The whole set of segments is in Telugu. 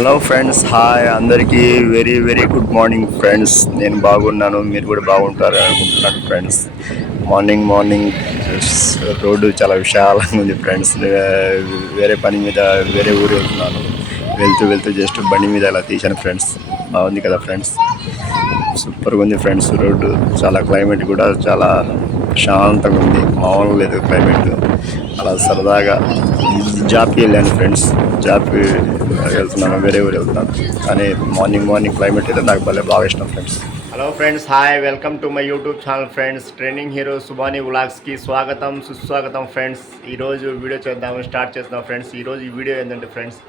హలో ఫ్రెండ్స్ హాయ్ అందరికీ very very good morning friends నేను బాగున్నాను. మీరు కూడా బాగుంటారు అనుకుంటున్నాను ఫ్రెండ్స్ మార్నింగ్ మార్నింగ్ రోడ్డు చాలా విశాలంగా ఉంది ఫ్రెండ్స్ uh, వేరే పని మీద వేరే ఊరు వెళ్తున్నాను. వెళ్తూ వెళ్తూ జస్ట్ బండి మీద అలా తీశాను ఫ్రెండ్స్ బాగుంది కదా ఫ్రెండ్స్ సూపర్గా ఉంది ఫ్రెండ్స్ రోడ్డు చాలా క్లైమేట్ కూడా చాలా ప్రశాంతంగా ఉంది. మామూలుగా లేదు క్లైమేట్. అలా సరదాగా జాబ్కి వెళ్ళాను ఫ్రెండ్స్. జాపి వెళ్తున్నాను వేరే ఊరు వెళ్తున్నాను. కానీ మార్నింగ్ మార్నింగ్ క్లైమేట్ అయితే నాకు భలే బాగా ఇష్టం friends. Hello friends hi welcome to my YouTube channel friends. Training hero Subani వ్లాగ్స్కి స్వాగతం సుస్వాగతం ఫ్రెండ్స్. ఈరోజు వీడియో చేద్దాము స్టార్ట్ చేస్తున్నాం ఫ్రెండ్స్. ఈరోజు ఈ వీడియో ఏంటంటే ఫ్రెండ్స్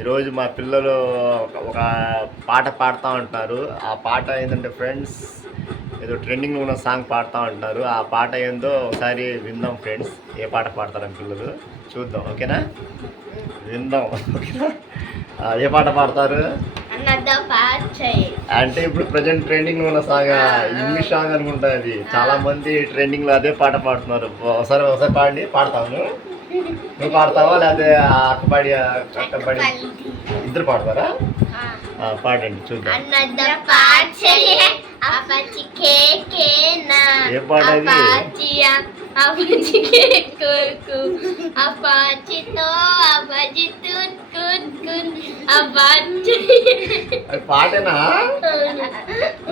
ఈరోజు మా పిల్లలు ఒక పాట పాడుతూ ఉంటున్నారు ఆ పాట ఏంటంటే ఫ్రెండ్స్ ఏదో ట్రెండింగ్లో ఉన్న సాంగ్ పాడుతూ ఉంటున్నారు ఆ పాట ఏందో ఒకసారి విందాం ఫ్రెండ్స్. ఏ పాట పాడతారని పిల్లలు? చూద్దాం ఓకేనా? విందాం ఓకేనా? ఏ పాట పాడతారు? అంటే ఇప్పుడు ప్రజెంట్ ట్రెండింగ్ ఉన్న సాంగ్ ఇంగ్లీష్ సాంగ్ అనుకుంటా అది. చాలా మంది ట్రెండింగ్లో అదే పాట పాడుతున్నారు. ఒకసారి ఒకసారి పాడండి పాడతావు నువ్వు పాడతావా లేకపోతే ఆ అక్క పాడి ఆ అక్క పాడి ఇద్దరు పాడతారా పాడండి చూద్దాం ఏం పాట పాటేనా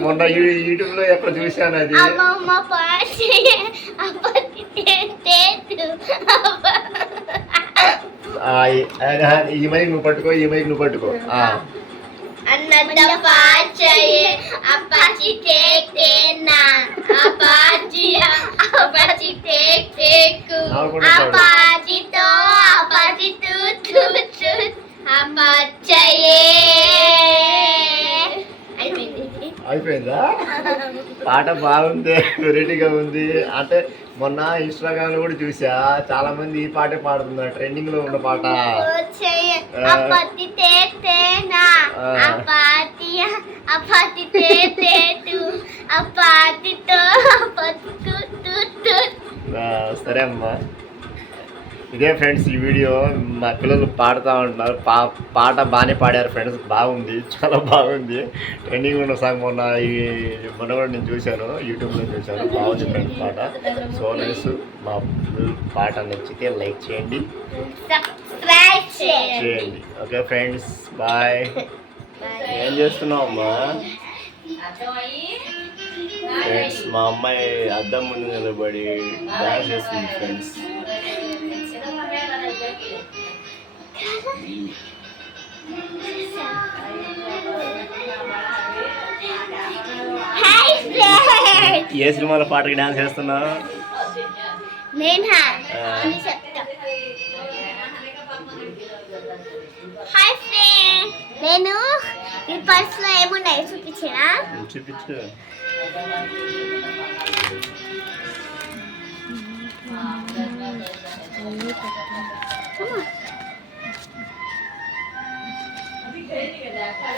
మొన్న యూట్యూబ్లో ఎక్కడ చూశాను అది అమ్మమ్మ పాస్ ఈ- మైక్ నువ్వు పట్టుకో ఈ మైక్ నువ్వు పట్టుకో. అయిపోయిందా. పాట బాగుంది వెరైటీగా ఉంది. అంటే మొన్న ఇన్స్టాగ్రామ్లో కూడా చూసా చాలా మంది ఈ పాటే పాడుతున్నారు ట్రెండింగ్లో ఉన్న పాట. సరే అమ్మా. ఇదే ఫ్రెండ్స్ ఈ వీడియో మా పిల్లలు పాడుతూ ఉంటున్నారు. పా పాట బాగానే పాడారు ఫ్రెండ్స్ బాగుంది చాలా బాగుంది. ట్రెండింగ్ ఉన్న సాంగ్ మొన్న ఈ మొన్న కూడా నేను చూశాను యూట్యూబ్లో చూశాను బాగుంది ఫ్రెండ్స్ పాట. సో ఫ్రెండ్స్ మా పాట నచ్చితే లైక్ చేయండి. చేయండి. ఓకే ఫ్రెండ్స్ బాయ్ ఏం చేస్తున్నావు అమ్మా? ఫ్రెండ్స్ మా అమ్మాయి అద్దం ముందు నిలబడి డాన్స్ చేస్తుంది ఫ్రెండ్స్ ఏ సినిమాలో పాటకి డాన్స్ చేస్తున్నావు? నేనా ఈ పర్స్లో ఏమున్నాయి చూపించినా? చూపించు.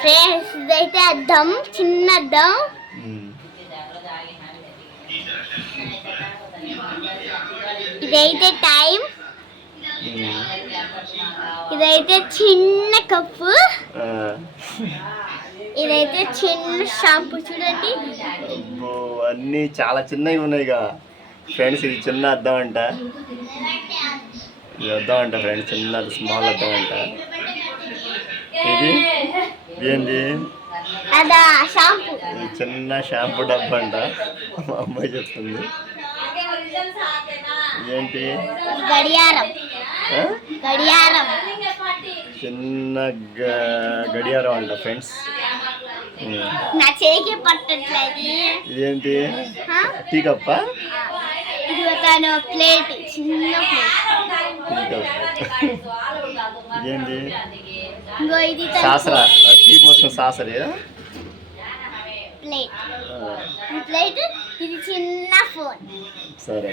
ఫ్రెండ్స్ ఇదైతే అద్దం చిన్న అద్దం. ఇదైతే టైం. ఇదైతే చిన్న కప్పు. ఇదైతే చిన్న షాంపూ. చూడండి. అన్నీ చాలా చిన్నవి ఉన్నాయిగా. ఫ్రెండ్స్ ఇది చిన్న అద్దం అంట. ఇది అద్దం అంట ఫ్రెండ్స్ చిన్న స్మాల్ అద్దం అంట. ఇది ఏంది? అదా షాంపూ. ఇది చిన్న షాంపూ డబ్బా అంట. మా అమ్మాయి చెప్తుంది. ఏంటి? గడియారం? గడియారం. చిన్న గడియారం అంట ఫ్రెండ్స్. నా చేయికి పట్టట్లేదు. ఇదేంటి? టీ కప్ప ఇది ఒక ప్లేట్ చిన్న ప్లేట్ ఇదేంటి? ఇంకో ఇది తన సాసర. టీ కోసం సాసరే? ప్లేట్. ప్లేట్ ఇది చిన్న ఫోన్. సరే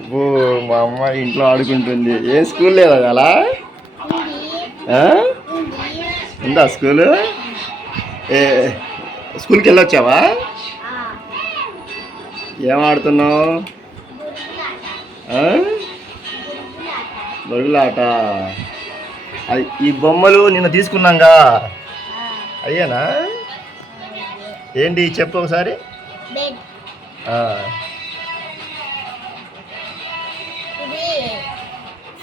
అబ్బో మా అమ్మాయి ఇంట్లో ఆడుకుంటుంది. ఏ స్కూల్ లేదా అలా? ఉందా స్కూలు? ఏ స్కూల్కి వెళ్ళొచ్చావా? ఏం ఆడుతున్నావు? బొరుగులాట. ఈ బొమ్మలు నిన్న తీసుకున్నాంగా. అయ్యానా? ఏంటి చెప్పు ఒకసారి.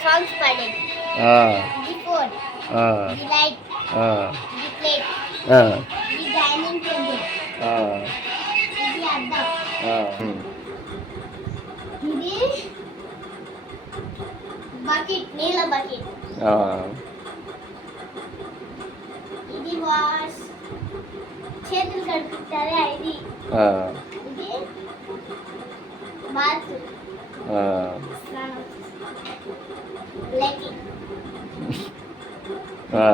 సాంగ్స్ పాడేది ఇది ఫోన్ ఇది లైట్ ఇది ప్లేట్ ఇది డైనింగ్ టేబుల్ ఆ, ఇది అద్దం ఆ. ఉమ్. ఇది బకెట్ నీళ్ళ బకెట్ ఆ, ఇది వాష్ చేతులు కడుపుతారే ఇది ఆ, ఇది బాత్ ఆ. స్నానం లైటింగ్ ఆ.